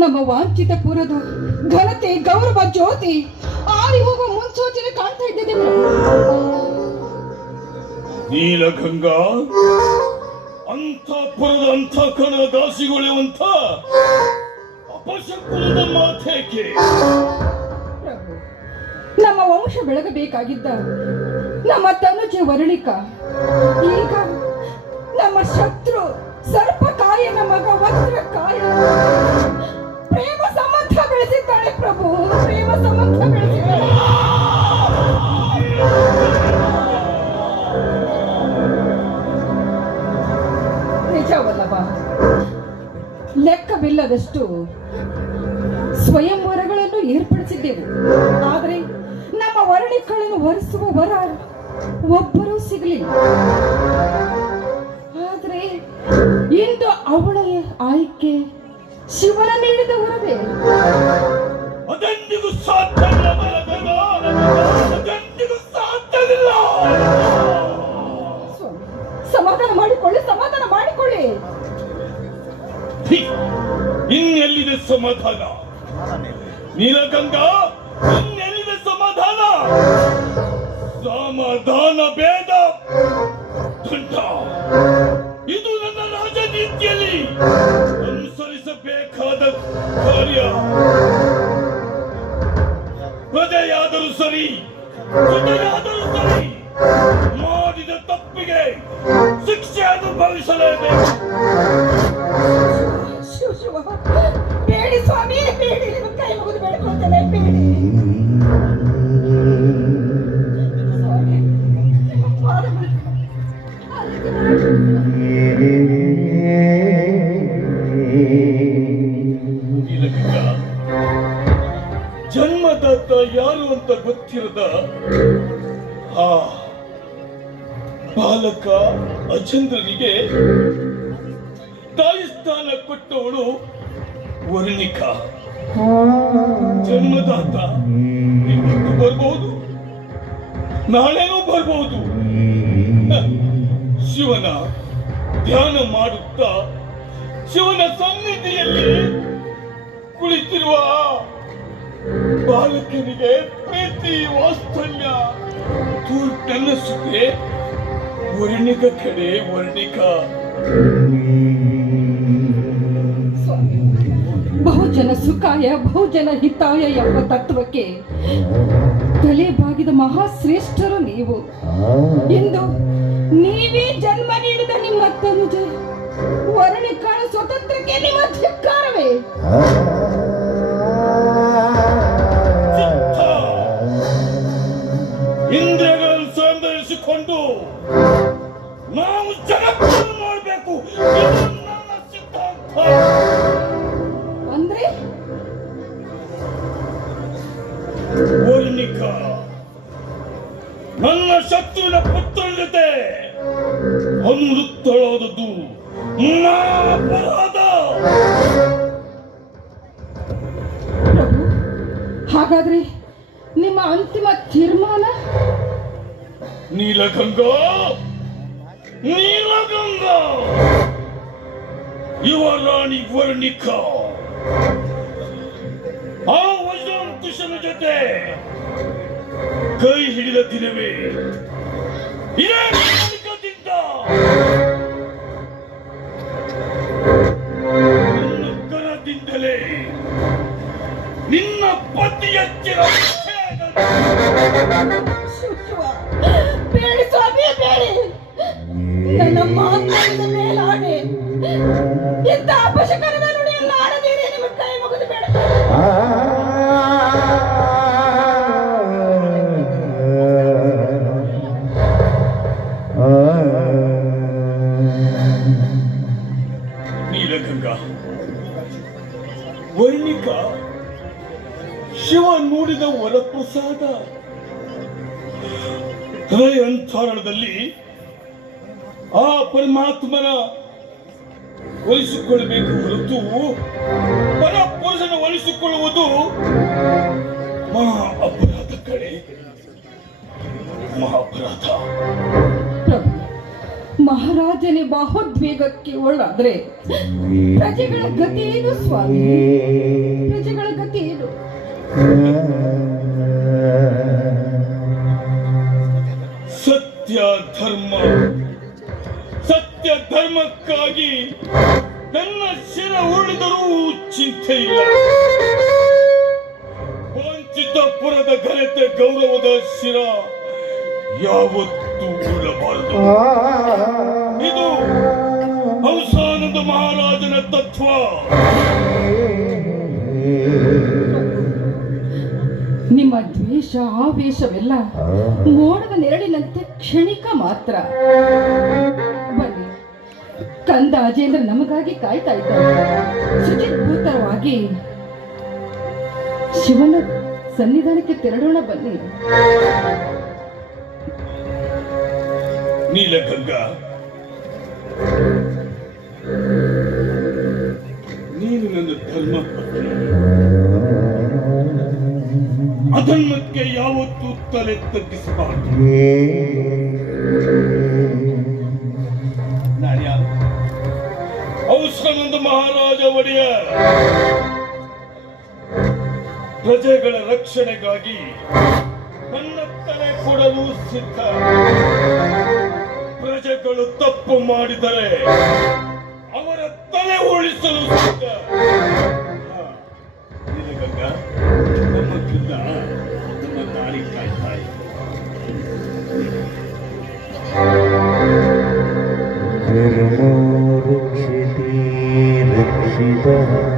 ನಮ್ಮ ವಾಂಚಿತ ಪುರದ ಘನತೆ ಗೌರವ ಜ್ಯೋತಿ ಆರಿ ಹೋಗುವ ಮುನ್ಸೂಚನೆ ಕಾಣ್ತಾ ಇದ್ದಿದೆ ನೀಲಗಂಗಾ ಅಂತಃಪುರದ ಅಂತಃಕರಣ ದಾಸಿಗೊಳ್ಳುವಂತ ಅಪಶಕುನದ ಮಾತೇಕೆ? ನಮ್ಮ ವಂಶ ಬೆಳಗಬೇಕಾಗಿದ್ದ ನಮ್ಮ ತನುಜೆ ವರುಣಿಕ ಈಗ ನಮ್ಮ ಶತ್ರು ಸರ್ಪಕಾಯನ ಮಗ ವಜ್ರಕಾಯ. ಲೆಕ್ಕವಿಲ್ಲದಷ್ಟು ಸ್ವಯಂವರಗಳನ್ನು ಏರ್ಪಡಿಸಿದ್ದೆವು. ಆದರೆ ನಮ್ಮ ವರ್ಣಿಗಳನ್ನು ವರಿಸುವ ವರ ಒಬ್ಬರೂ ಸಿಗಲಿಲ್ಲ. ಆದರೆ ಇಂದು ಅವಳ ಆಯ್ಕೆ ಶಿವನ ನೀಡಿದ ವರವೇ. ಅದೆಂದಿಗೂ ಸಾಧ್ಯವಿಲ್ಲ. ಅದೆಂದಿಗೂ ಸಾಧ್ಯವಿಲ್ಲ. ಸಮಾಧಾನ ಮಾಡಿಕೊಳ್ಳಿ ಸಮಾಧಾನ ಮಾಡಿಕೊಳ್ಳಿ. ಇನ್ನೆಲ್ಲಿದೆ ಸಮಾಧಾನ? ನೀಲಗಂಗಾ ಇನ್ನೆಲ್ಲಿದೆ ಸಮಾಧಾನ? ಸಮಾಧಾನ ಬೇಡ ಇದು ನನ್ನ ರಾಜನೀತಿಯಲ್ಲಿ ಅನುಸರಿಸಬೇಕಾದ ಕಾರ್ಯ. ಪ್ರಜೆಯಾದರೂ ಸರಿ ಪ್ರಜೆಯಾದರೂ ಸರಿ ಮಾಡಿದ ತಪ್ಪಿಗೆ ಶಿಕ್ಷೆ ಅನುಭವಿಸಲೇಬೇಕು ಶಿವ ಶಿವ ಬೇಡಿ ಸ್ವಾಮಿ ಬೇಡಿ ಕೈ ಮುಗಿದು ಬೇಡ್ಕೊಳ್ತೇನೆ ಬೇಡಿ. ಅಂತ ಗೊತ್ತಿರದ ಆ ಬಾಲಕ ಅಚಂದ್ರನಿಗೆ ತಾಯಿ ಸ್ಥಾನ ಕೊಟ್ಟವಳು ವರ್ಣಿಕ. ಜನ್ಮದಾತ. ಇವತ್ತು ಬರ್ಬಹುದು ನಾಳೆನೂ ಬರ್ಬಹುದು ಶಿವನ ಧ್ಯಾನ ಮಾಡುತ್ತಾ ಶಿವನ ಸನ್ನಿಧಿಯಲ್ಲಿ ಕುಳಿತಿರುವ ಬಾಲಕನಿಗೆ ಪ್ರೀತಿ, ವಾತ್ಸಲ್ಯ ತೂರ್ಟನ್ನಿಸುತ್ತೆ ವರ್ಣಿಕ ಕಡೆ ವರ್ಣಿಕ. ಬಹುಜನ ಸುಖಾಯ, ಬಹುಜನ ಹಿತಾಯ ಎಂಬ ತತ್ವಕ್ಕೆ ತಲೆ ಬಾಗಿದ ಮಹಾಶ್ರೇಷ್ಠರು ನೀವು. ಇಂದು ನೀವೇ ಜನ್ಮ ನೀಡಿದ ನಿಮ್ಮ ತನುಜ. ವರ್ಣಿಕಾಣ ಸ್ವತಂತ್ರಕ್ಕೆ ನಿಮ್ಮ ಧಿಕ್ಕಾರವೇ. ಸಿದ್ಧಾಂತ ಅಂದ್ರೆ? ನನ್ನ ಶತ್ರುವಿನ ಪುತ್ರನ ಜೊತೆ ಅನುರುತ್ತಳಾದದ್ದು ನಾ ಅಪರಾಧ ಹಾಗಾದ್ರೆ ನಿಮ್ಮ ಅಂತಿಮ ತೀರ್ಮಾನ? ನೀಲಗಂಗಾ ನೀಲಗಂಗಾ ಯುವರಾಣಿ ವರ್ಣಿಕ ಆ ವಜ್ರಾಂಕುಶನ ಜೊತೆ ಕೈ ಹಿಡಿದ ದಿನವೇ ಇದೇ ನಿನ್ನ ಕರದಿಂದಲೇ ನಿನ್ನ ಪತಿಯ ಶಿವ, ಬೇಡಿ ಸ್ವಾಮಿ ಬೇಡಿ. ನನ್ನ ಇಂಥ ಅಪಶಕನದ ನುಡಿಯನ್ನು ಕೈ ಮುಗಿದು ಬೇಡ. ಶಿವ ನೋಡಿದ ವರಪ್ರಸಾದ ಹೃದಯಂತರಣದಲ್ಲಿ ಆ ಪರಮಾತ್ಮನ ಒಲಿಸಿಕೊಳ್ಳಬೇಕು ಹೊರತು ಪರಪುರುಷನ ಒಲಿಸಿಕೊಳ್ಳುವುದು ಮಹಾ ಅಪರಾಧ ಕಡೆ ಮಹಾಪರಾಧ ಮಹಾರಾಜನೇ ಬಾಹೋದ್ವೇಗಕ್ಕೆ ಒಳಾದ್ರೆ ಪ್ರಜೆಗಳ ಗತಿ ಏನು, ಸ್ವಾಮಿ? ಪ್ರಜೆಗಳ ಗತಿ ಏನು? ವಂಚಿತ ಪುರದ ಘನತೆ ಗೌರವದ ಶಿರ ಯಾವತ್ತೂ ಉರುಳಬಾರದು ಇದು ಹಂಸಾನಂದ ಮಹಾರಾಜನ ತತ್ವ. ನಿಮ್ಮ ದ್ವೇಷ ಆವೇಶವೆಲ್ಲ ಮೋಡದ ನೆರಳಿನಂತೆ ಕ್ಷಣಿಕ ಮಾತ್ರ. ಬನ್ನಿ ಕಂದ ಅಜೇಂದ್ರ ನಮಗಾಗಿ ಕಾಯ್ತಾ ಇದ್ದಾರೆ ಶುಚಿತ್ಭೂತರವಾಗಿ ಶಿವನ ಸನ್ನಿಧಾನಕ್ಕೆ ತೆರಳೋಣ ಬನ್ನಿ. ನೀಲಗಂಗಾ. ನೀನು ನನ್ನ ಧರ್ಮ ಅಧರ್ಮಕ್ಕೆ ಯಾವತ್ತೂ ತಲೆ ತಗ್ಗಿಸಬಾರದು. ನಾನ್ಯಾರು? ಔಷಧನಂದ ಮಹಾರಾಜ ಒಡೆಯ ಪ್ರಜೆಗಳ ರಕ್ಷಣೆಗಾಗಿ ನನ್ನ ತಲೆ ಕೊಡಲು ಸಿದ್ಧ. ಪ್ರಜೆಗಳು ತಪ್ಪು ಮಾಡಿದರೆ ಅವರ ತಲೆ ಉಳಿಸಲು ಸಿದ್ಧ. ನಮ್ಮ ಕಿಂದ ನಮ್ಮ ದಾರಿ ಕಾಯ್ತಾ ರಕ್ಷಿತಃ.